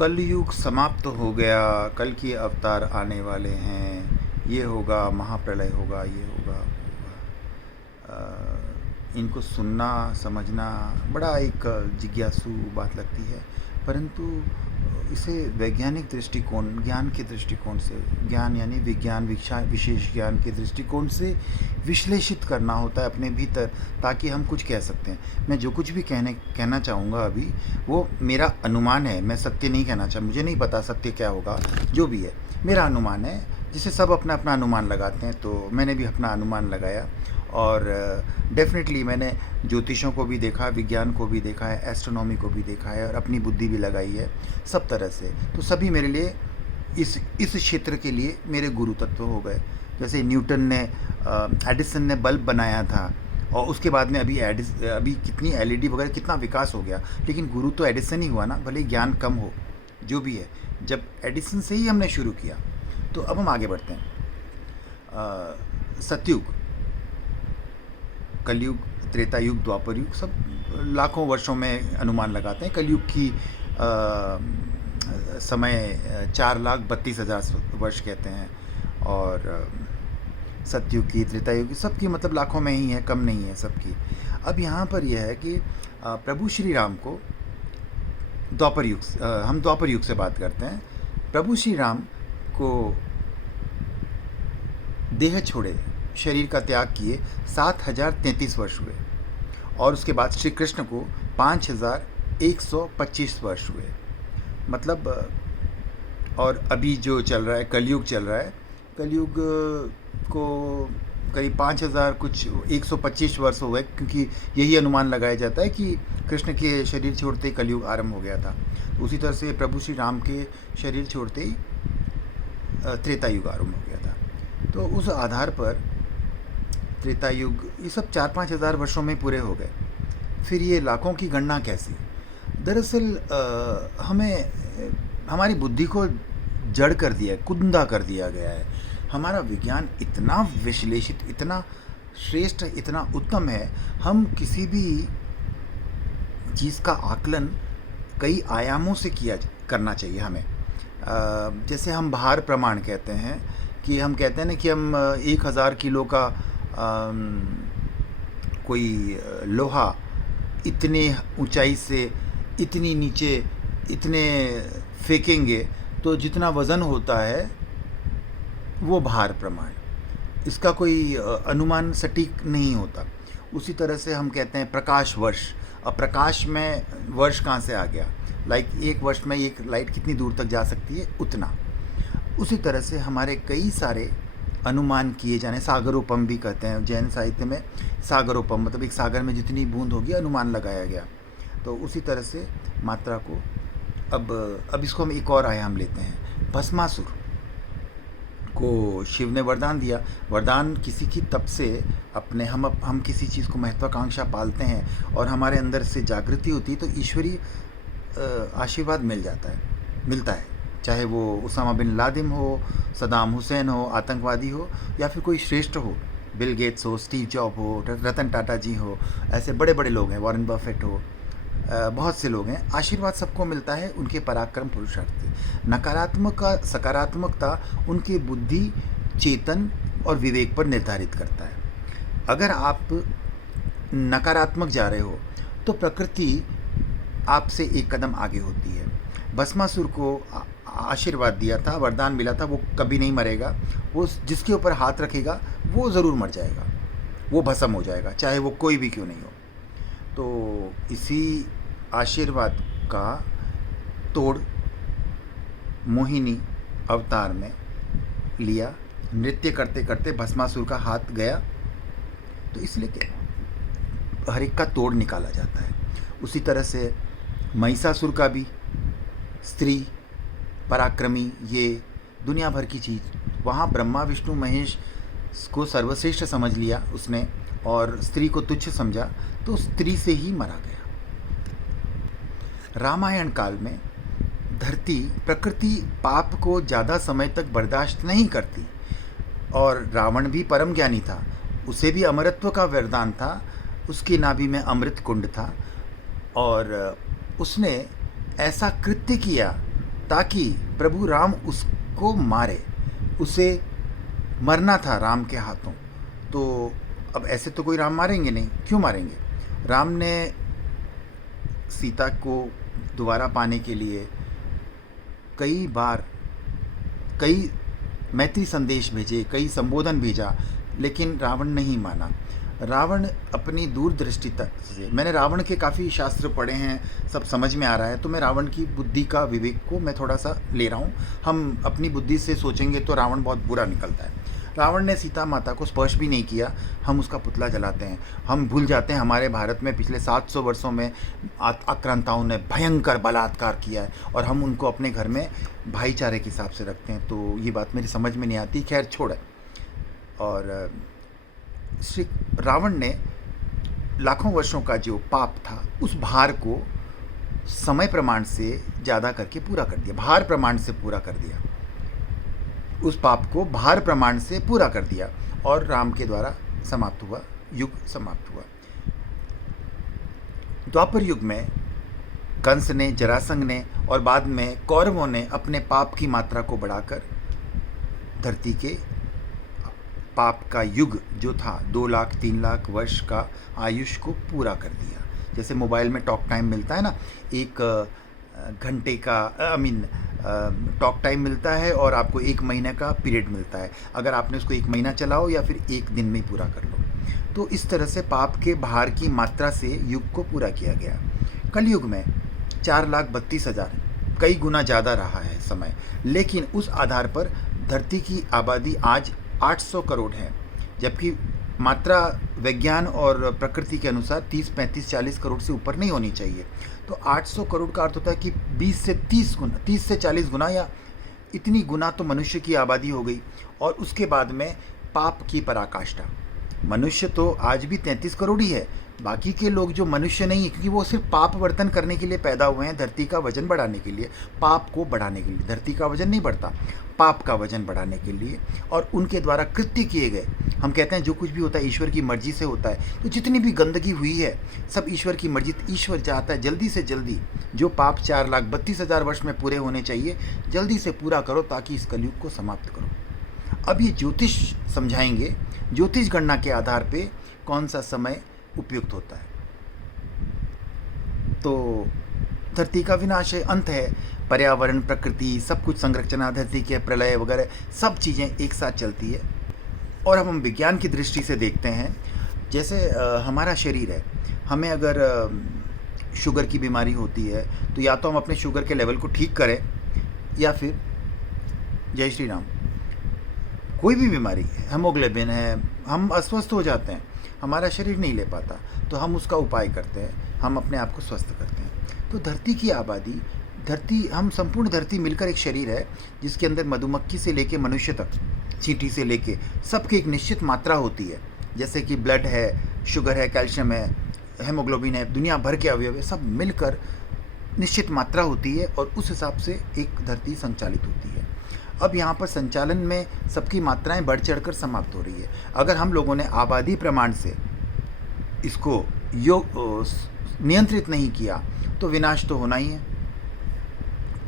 कलयुग समाप्त हो गया, कल के अवतार आने वाले हैं, ये होगा, महाप्रलय होगा, ये होगा, वो होगा। इनको सुनना, समझना बड़ा एक जिज्ञासु बात लगती है, परंतु इसे वैज्ञानिक दृष्टिकोण, ज्ञान के दृष्टिकोण से, ज्ञान यानी विज्ञान, विशेष ज्ञान के दृष्टिकोण से विश्लेषित करना होता है अपने भीतर, ताकि हम कुछ कह सकते हैं। मैं जो कुछ भी कहना चाहूँगा अभी, वो मेरा अनुमान है, मैं सत्य नहीं कहना चाह, मुझे नहीं पता सत्य क्या होगा, जो भी है मेरा अनुमान है। जिसे सब अपना अपना अनुमान लगाते हैं, तो मैंने भी अपना अनुमान लगाया, और डेफिनेटली मैंने ज्योतिषों को भी देखा, विज्ञान को भी देखा है, एस्ट्रोनॉमी को भी देखा है, और अपनी बुद्धि भी लगाई है सब तरह से। तो सभी मेरे लिए इस क्षेत्र के लिए मेरे गुरु तत्व हो गए। जैसे न्यूटन ने, एडिसन ने बल्ब बनाया था, और उसके बाद में अभी कितनी एलईडी वगैरह कितना विकास हो गया, लेकिन गुरु तो एडिसन ही हुआ ना, भले ज्ञान कम हो, जो भी है। जब एडिसन से ही हमने शुरू किया, तो अब हम आगे बढ़ते हैं। सतयुग, कलयुग, त्रेता युग, द्वापर युग, सब लाखों वर्षों में अनुमान लगाते हैं। कलयुग की समय 4,32,000 वर्ष कहते हैं, और सतयुग की, त्रेता युग की, सबकी मतलब लाखों में ही है, कम नहीं है सबकी। अब यहाँ पर यह है कि प्रभु श्री राम को द्वापर युग, हम द्वापर युग से बात करते हैं। प्रभु श्री राम को देह छोड़े, शरीर का त्याग किए 7,033 वर्ष हुए, और उसके बाद श्री कृष्ण को 5,125 वर्ष हुए। मतलब, और अभी जो चल रहा है, कलयुग चल रहा है, कलयुग को करीब 5,000 कुछ 125 वर्ष हो गए, क्योंकि यही अनुमान लगाया जाता है कि कृष्ण के शरीर छोड़ते ही कलयुग आरंभ हो गया था। तो उसी तरह से प्रभु श्री राम के शरीर छोड़ते ही त्रेता युग आरंभ हो गया था। तो उस आधार पर त्रेता युग, ये सब 4-5 हज़ार वर्षों में पूरे हो गए। फिर ये लाखों की गणना कैसी? दरअसल हमें हमारी बुद्धि को जड़ कर दिया, कुंदा कर दिया गया है। हमारा विज्ञान इतना विश्लेषित, इतना श्रेष्ठ, इतना उत्तम है, हम किसी भी चीज़ का आकलन कई आयामों से करना चाहिए हमें। जैसे हम भार प्रमाण कहते हैं, कि हम कहते हैं ना कि हम 1,000 किलो का कोई लोहा इतने ऊंचाई से इतनी नीचे इतने फेंकेंगे, तो जितना वज़न होता है वो भार प्रमाण, इसका कोई अनुमान सटीक नहीं होता। उसी तरह से हम कहते हैं प्रकाश वर्ष। अब प्रकाश में वर्ष कहाँ से आ गया? लाइक एक वर्ष में एक लाइट कितनी दूर तक जा सकती है, उतना। उसी तरह से हमारे कई सारे अनुमान किए जाने, सागरोपम भी कहते हैं जैन साहित्य में। सागरोपम मतलब एक सागर में जितनी बूंद होगी, अनुमान लगाया गया। तो उसी तरह से मात्रा को अब इसको हम एक और आयाम लेते हैं। भस्मासुर को शिव ने वरदान दिया। वरदान किसी की तप से अपने हम किसी चीज़ को महत्वाकांक्षा पालते हैं और हमारे अंदर से जागृति होती है, तो ईश्वरीय आशीर्वाद मिलता है। चाहे वो उसामा बिन लादेन हो, सदाम हुसैन हो, आतंकवादी हो, या फिर कोई श्रेष्ठ हो, बिल गेट्स हो, स्टीव जॉब हो, रतन टाटा जी हो, ऐसे बड़े बड़े लोग हैं, वॉरेन बफेट हो, बहुत से लोग हैं। आशीर्वाद सबको मिलता है उनके पराक्रम पुरुषार्थ से। सकारात्मकता उनकी बुद्धि, चेतन और विवेक पर निर्धारित करता है। अगर आप नकारात्मक जा रहे हो, तो प्रकृति आपसे एक कदम आगे होती है। भस्मासुर को आशीर्वाद दिया था, वरदान मिला था, वो कभी नहीं मरेगा। वो जिसके ऊपर हाथ रखेगा वो ज़रूर मर जाएगा, वो भस्म हो जाएगा, चाहे वो कोई भी क्यों नहीं हो। तो इसी आशीर्वाद का तोड़ मोहिनी अवतार में लिया। नृत्य करते करते भस्मासुर का हाथ गया, तो इसलिए हर एक का तोड़ निकाला जाता है। उसी तरह से महिषासुर का भी, स्त्री, पराक्रमी, ये दुनिया भर की चीज़, वहाँ ब्रह्मा विष्णु महेश को सर्वश्रेष्ठ समझ लिया उसने, और स्त्री को तुच्छ समझा, तो स्त्री से ही मारा गया। रामायण काल में प्रकृति पाप को ज़्यादा समय तक बर्दाश्त नहीं करती, और रावण भी परम ज्ञानी था, उसे भी अमरत्व का वरदान था, उसकी नाभि में अमृत कुंड था, और उसने ऐसा कृत्य किया ताकि प्रभु राम उसको मारे। उसे मरना था राम के हाथों। तो अब ऐसे तो कोई राम मारेंगे नहीं, क्यों मारेंगे? राम ने सीता को दोबारा पाने के लिए कई बार कई मैत्री संदेश भेजे, कई संबोधन भेजा, लेकिन रावण नहीं माना। रावण अपनी दूरदृष्टिता से, मैंने रावण के काफ़ी शास्त्र पढ़े हैं, सब समझ में आ रहा है, तो मैं रावण की बुद्धि का विवेक को मैं थोड़ा सा ले रहा हूँ। हम अपनी बुद्धि से सोचेंगे तो रावण बहुत बुरा निकलता है। रावण ने सीता माता को स्पर्श भी नहीं किया, हम उसका पुतला जलाते हैं। हम भूल जाते हैं हमारे भारत में पिछले 700 वर्षों में आक्रांताओं ने भयंकर बलात्कार किया है, और हम उनको अपने घर में भाईचारे के हिसाब से रखते हैं। तो ये बात मेरी समझ में नहीं आती, खैर छोड़। और श्री रावण ने लाखों वर्षों का जो पाप था, उस भार को समय प्रमाण से ज़्यादा करके पूरा कर दिया, भार प्रमाण से पूरा कर दिया। उस पाप को भार प्रमाण से पूरा कर दिया, और राम के द्वारा समाप्त हुआ, युग समाप्त हुआ। द्वापर युग में कंस ने, जरासंध ने और बाद में कौरवों ने अपने पाप की मात्रा को बढ़ाकर धरती के पाप का युग जो था 2 लाख 3 लाख वर्ष का आयुष को पूरा कर दिया। जैसे मोबाइल में टॉक टाइम मिलता है ना, 1 घंटे का टॉक टाइम मिलता है, और आपको 1 महीने का पीरियड मिलता है। अगर आपने उसको 1 महीना चलाओ या फिर 1 दिन में पूरा कर लो, तो इस तरह से पाप के भार की मात्रा से युग को पूरा किया गया। कलयुग में 4,32,000 कई गुना ज़्यादा रहा है समय, लेकिन उस आधार पर धरती की आबादी आज 800 करोड़ है, जबकि मात्रा विज्ञान और प्रकृति के अनुसार 30, 35, 40 करोड़ से ऊपर नहीं होनी चाहिए। तो 800 करोड़ का अर्थ होता है कि 20 से 30 गुना, 30 से 40 गुना, या इतनी गुना तो मनुष्य की आबादी हो गई। और उसके बाद में पाप की पराकाष्ठा। मनुष्य तो आज भी 33 करोड़ ही है, बाकी के लोग जो मनुष्य नहीं है, क्योंकि वो सिर्फ पाप वर्तन करने के लिए पैदा हुए हैं, धरती का वजन बढ़ाने के लिए, पाप को बढ़ाने के लिए। धरती का वजन नहीं बढ़ता, पाप का वजन बढ़ाने के लिए, और उनके द्वारा कृत्य किए गए। हम कहते हैं जो कुछ भी होता है ईश्वर की मर्जी से होता है, तो जितनी भी गंदगी हुई है सब ईश्वर की मर्जी। ईश्वर चाहता है जल्दी से जल्दी जो पाप 4,32,000 वर्ष में पूरे होने चाहिए, जल्दी से पूरा करो, ताकि इस कलयुग को समाप्त करो। अब ये ज्योतिष समझाएंगे, ज्योतिष गणना के आधार पे कौन सा समय उपयुक्त होता है। तो धरती का विनाश है, अंत है, पर्यावरण, प्रकृति, सब कुछ संरचना, धरती के प्रलय वगैरह सब चीज़ें एक साथ चलती है। और अब हम विज्ञान की दृष्टि से देखते हैं, जैसे हमारा शरीर है, हमें अगर शुगर की बीमारी होती है, तो या तो हम अपने शुगर के लेवल को ठीक करें, या फिर जय श्री राम, कोई भी बीमारी है, हेमोग्लोबिन है, हम अस्वस्थ हो जाते हैं, हमारा शरीर नहीं ले पाता, तो हम उसका उपाय करते हैं, हम अपने आप को स्वस्थ करते हैं। तो धरती की आबादी, धरती, हम संपूर्ण धरती मिलकर एक शरीर है, जिसके अंदर मधुमक्खी से लेके मनुष्य तक, चींटी से लेके सबकी एक निश्चित मात्रा होती है। जैसे कि ब्लड है, शुगर है, कैल्शियम है, हेमोग्लोबिन है, दुनिया भर के अवयव है, सब मिलकर निश्चित मात्रा होती है, और उस हिसाब से एक धरती संचालित होती है। अब यहाँ पर संचालन में सबकी मात्राएं बढ़ चढ़कर समाप्त हो रही है। अगर हम लोगों ने आबादी प्रमाण से इसको नियंत्रित नहीं किया, तो विनाश तो होना ही है।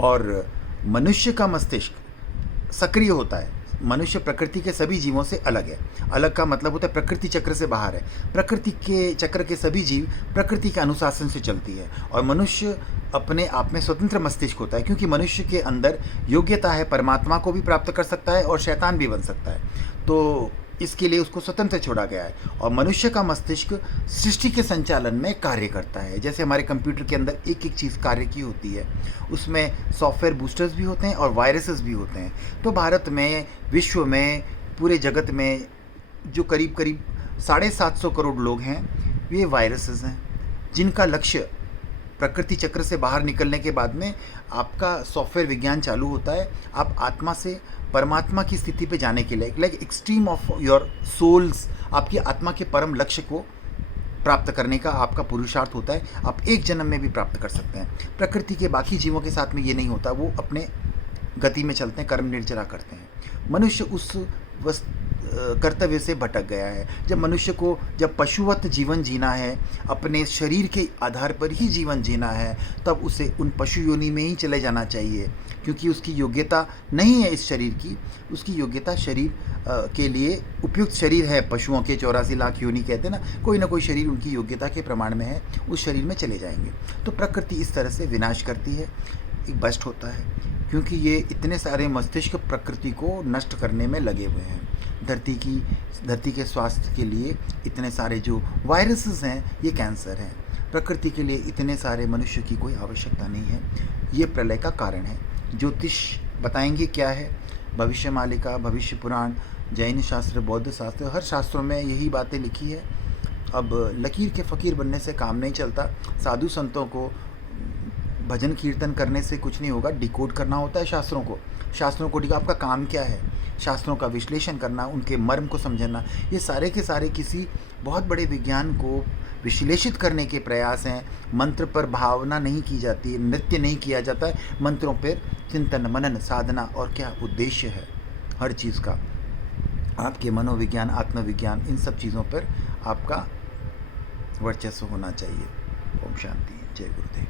और मनुष्य का मस्तिष्क सक्रिय होता है। मनुष्य प्रकृति के सभी जीवों से अलग है। अलग का मतलब होता है प्रकृति चक्र से बाहर है। प्रकृति के चक्र के सभी जीव प्रकृति के अनुशासन से चलती है, और मनुष्य अपने आप में स्वतंत्र मस्तिष्क होता है, क्योंकि मनुष्य के अंदर योग्यता है, परमात्मा को भी प्राप्त कर सकता है और शैतान भी बन सकता है। तो इसके लिए उसको स्वतंत्र छोड़ा गया है। और मनुष्य का मस्तिष्क सृष्टि के संचालन में कार्य करता है। जैसे हमारे कंप्यूटर के अंदर एक एक चीज़ कार्य की होती है, उसमें सॉफ्टवेयर बूस्टर्स भी होते हैं और वायरसेस भी होते हैं। तो भारत में, विश्व में, पूरे जगत में जो करीब करीब 750 करोड़ लोग हैं, ये वायरसेस हैं, जिनका लक्ष्य प्रकृति चक्र से बाहर निकलने के बाद में आपका सॉफ्टवेयर विज्ञान चालू होता है। आप आत्मा से परमात्मा की स्थिति पे जाने के लिए, like extreme of your souls, आपकी आत्मा के परम लक्ष्य को प्राप्त करने का आपका पुरुषार्थ होता है। आप एक जन्म में भी प्राप्त कर सकते हैं। प्रकृति के बाकी जीवों के साथ में ये नहीं होता, वो अपने गति में चलते हैं, कर्म निर्जरा करते हैं। मनुष्य उस कर्तव्य से भटक गया है। जब मनुष्य को जब पशुवत जीवन जीना है, अपने शरीर के आधार पर ही जीवन जीना है, तब उसे उन पशु योनि में ही चले जाना चाहिए, क्योंकि उसकी योग्यता नहीं है इस शरीर की। उसकी योग्यता शरीर के लिए उपयुक्त शरीर है। पशुओं के 84 लाख योनि कहते हैं ना कोई शरीर उनकी योग्यता के प्रमाण में है, उस शरीर में चले जाएंगे। तो प्रकृति इस तरह से विनाश करती है, एक बस्ट होता है, क्योंकि ये इतने सारे मस्तिष्क प्रकृति को नष्ट करने में लगे हुए हैं। धरती के स्वास्थ्य के लिए इतने सारे जो वायरसेस हैं, ये कैंसर हैं। प्रकृति के लिए इतने सारे मनुष्य की कोई आवश्यकता नहीं है। ये प्रलय का कारण है। ज्योतिष बताएंगे क्या है, भविष्य मालिका, भविष्य पुराण, जैन शास्त्र, बौद्ध शास्त्र, हर शास्त्रों में यही बातें लिखी है। अब लकीर के फ़कीर बनने से काम नहीं चलता। साधु संतों को भजन कीर्तन करने से कुछ नहीं होगा, डिकोड करना होता है शास्त्रों को। आपका काम क्या है? शास्त्रों का विश्लेषण करना, उनके मर्म को समझना। ये सारे के सारे किसी बहुत बड़े विज्ञान को विश्लेषित करने के प्रयास हैं। मंत्र पर भावना नहीं की जाती, नृत्य नहीं किया जाता है। मंत्रों पर चिंतन, मनन, साधना और क्या उद्देश्य है हर चीज़ का। आपके मनोविज्ञान, आत्मविज्ञान, इन सब चीज़ों पर आपका वर्चस्व होना चाहिए। ओम शांति। जय गुरुदेव।